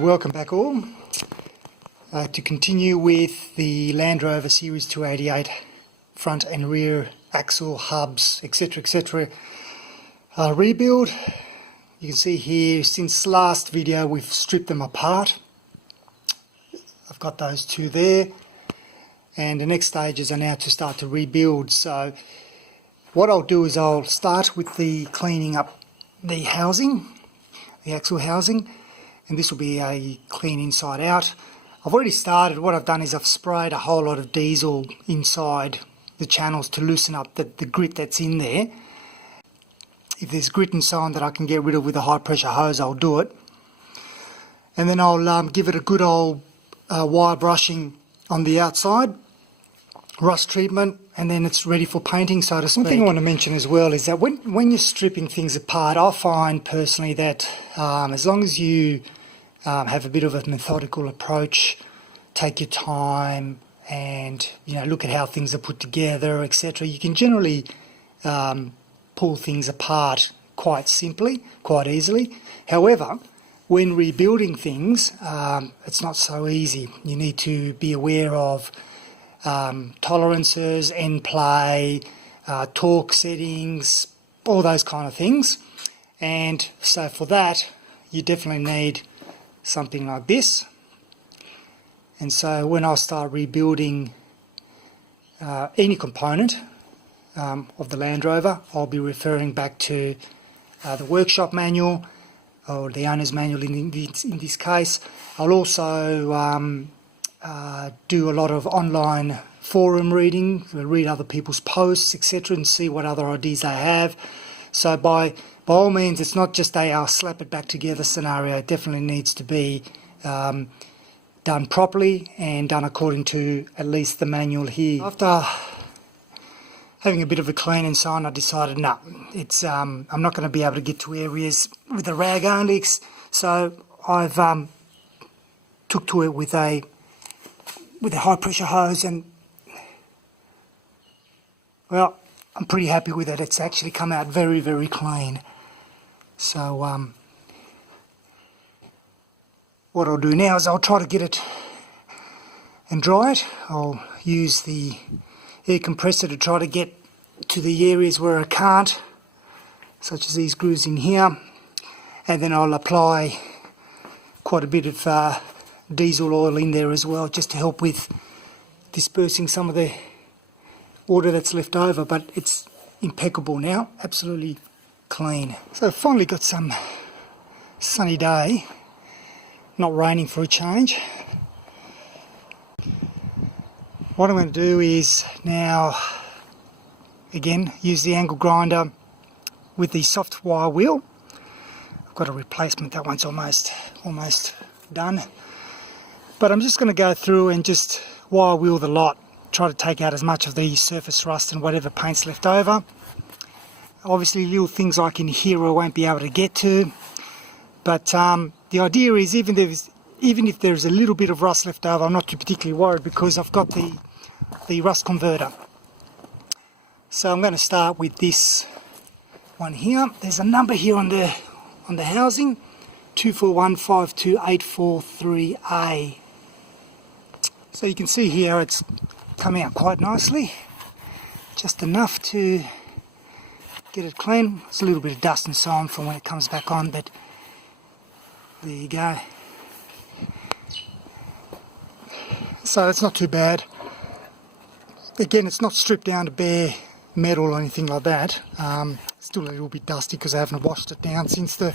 Welcome back all. To continue with the Land Rover Series 288 front and rear axle, hubs, etc. Rebuild. You can see here since last video we've stripped them apart. I've got those two there, and the next stages are now to start to rebuild. So what I'll do is I'll start with the cleaning up the housing, the axle housing, and this will be a clean inside out. I've already started. What I've done is I've sprayed a whole lot of diesel inside the channels to loosen up the grit that's in there. If there's grit and so on that I can get rid of with a high pressure hose, I'll do it. And then I'll give it a good old wire brushing on the outside, rust treatment, and then it's ready for painting, so to speak. One thing I want to mention as well is that when you're stripping things apart, I find personally that as long as you have a bit of a methodical approach, take your time, and look at how things are put together, etc., you can generally pull things apart quite simply, quite easily. However, when rebuilding things, it's not so easy. You need to be aware of tolerances, end play, torque settings, all those kind of things. And so for that, you definitely need something like this. And so when I start rebuilding any component of the Land Rover, I'll be referring back to the workshop manual, or the owner's manual in this case. I'll also do a lot of online forum reading, read other people's posts, etc., and see what other ideas they have. So by all means, it's not just a slap it back together scenario. It definitely needs to be done properly and done according to at least the manual here. After having a bit of a clean and so on, I decided no, it's I'm not going to be able to get to areas with a rag only, so I've took to it with a high pressure hose, and well, I'm pretty happy with it. It's actually come out very, very clean. So what I'll do now is I'll try to get it and dry it. I'll use the air compressor to try to get to the areas where I can't, such as these grooves in here, and then I'll apply quite a bit of diesel oil in there as well, just to help with dispersing some of the water that's left over. But it's impeccable now, absolutely clean. So I've finally got some sunny day, not raining for a change. What I'm going to do is now again use the angle grinder with the soft wire wheel. I've got a replacement, that one's almost done. But I'm just going to go through and just wire wheel the lot, try to take out as much of the surface rust and whatever paint's left over. Obviously little things like in here I won't be able to get to, but the idea is even if there's a little bit of rust left over, I'm not too particularly worried because I've got the rust converter. So I'm going to start with this one here. There's a number here on the housing, 24152843A. So you can see here it's come out quite nicely, just enough to get it clean. It's a little bit of dust and so on from when it comes back on, but there you go. So it's not too bad. Again, it's not stripped down to bare metal or anything like that. Still a little bit dusty because I haven't washed it down since the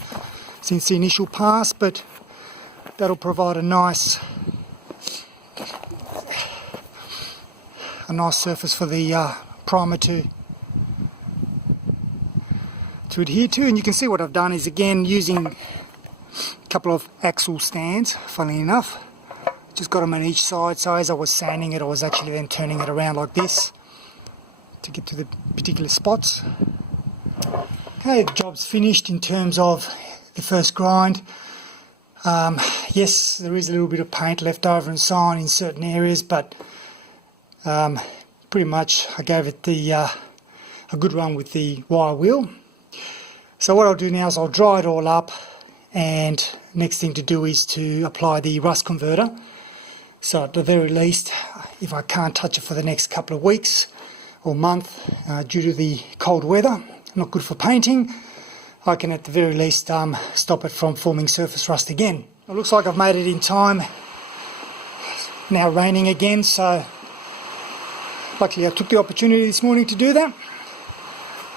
initial pass, but that'll provide a nice surface for the primer to adhere to. And you can see what I've done is, again, using a couple of axle stands, funnily enough, just got them on each side. So as I was sanding it, I was actually then turning it around like this to get to the particular spots. Okay, the job's finished in terms of the first grind. Yes, there is a little bit of paint left over and so on in certain areas, but pretty much I gave it a good run with the wire wheel. So what I'll do now is I'll dry it all up and next thing to do is to apply the rust converter. So at the very least, if I can't touch it for the next couple of weeks or month due to the cold weather, not good for painting, I can at the very least stop it from forming surface rust again. It looks like I've made it in time. Now raining again, so luckily I took the opportunity this morning to do that.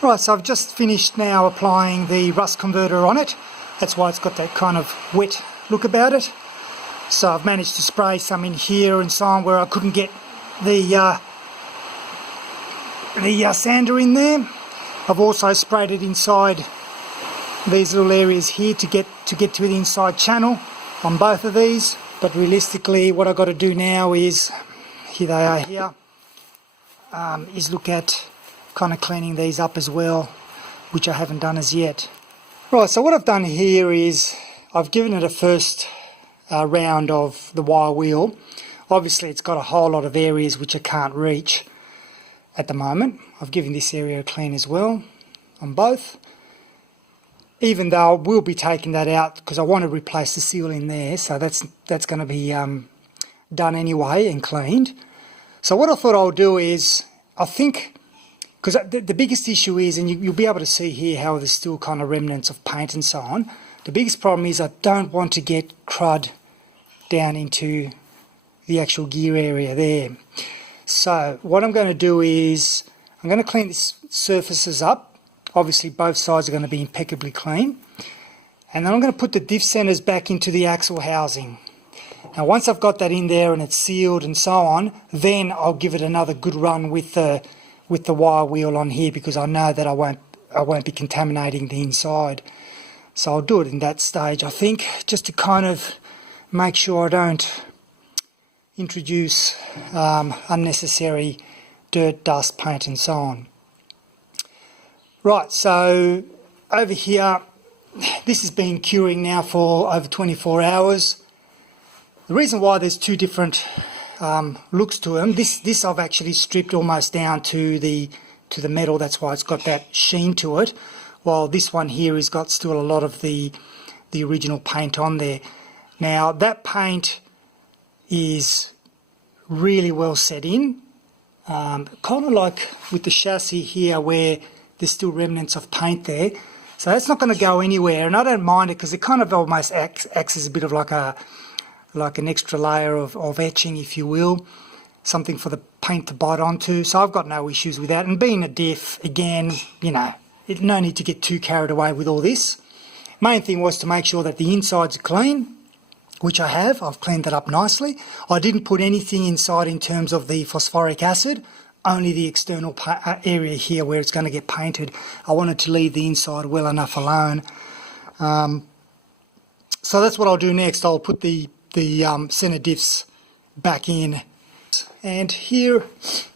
Right, so I've just finished now applying the rust converter on it. That's why it's got that kind of wet look about it. So I've managed to spray some in here and so on where I couldn't get the sander in there. I've also sprayed it inside these little areas here to get to the inside channel on both of these. But realistically, what I've got to do now is, here they are here, is look at kind of cleaning these up as well, which I haven't done as yet. Right, so what I've done here is I've given it a first round of the wire wheel. Obviously it's got a whole lot of areas which I can't reach at the moment. I've given this area a clean as well on both, even though I will be taking that out because I want to replace the seal in there, so that's going to be done anyway and cleaned. So what I thought I'll do is, I think, because the biggest issue is, and you'll be able to see here how there's still kind of remnants of paint and so on, the biggest problem is I don't want to get crud down into the actual gear area there. So what I'm going to do is I'm going to clean these surfaces up. Obviously both sides are going to be impeccably clean, and then I'm going to put the diff centers back into the axle housing. Now once I've got that in there and it's sealed and so on, then I'll give it another good run with the wire wheel on here, because I know that I won't be contaminating the inside. So I'll do it in that stage, I think, just to kind of make sure I don't introduce unnecessary dirt, dust, paint and so on. Right, so over here, this has been curing now for over 24 hours. The reason why there's two different looks to them, this I've actually stripped almost down to the metal, that's why it's got that sheen to it, while this one here has got still a lot of the original paint on there. Now that paint is really well set in, kind of like with the chassis here where there's still remnants of paint there, so that's not going to go anywhere, and I don't mind it because it kind of almost acts as a bit of like an extra layer of etching, if you will, something for the paint to bite onto. So I've got no issues with that, and being a diff, again, you know, no need to get too carried away with all this. Main thing was to make sure that the insides are clean, which I have. I've cleaned that up nicely. I didn't put anything inside in terms of the phosphoric acid, only the external area here where it's going to get painted. I wanted to leave the inside well enough alone. So that's what I'll do next. I'll put the center diffs back in, and here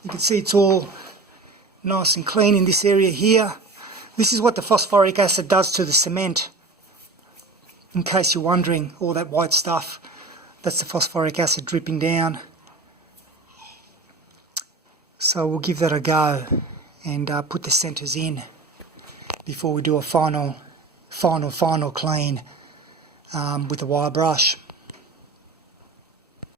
you can see it's all nice and clean in this area here. This is what the phosphoric acid does to the cement, in case you're wondering, all that white stuff, that's the phosphoric acid dripping down. So we'll give that a go and put the centers in before we do a final clean with the wire brush.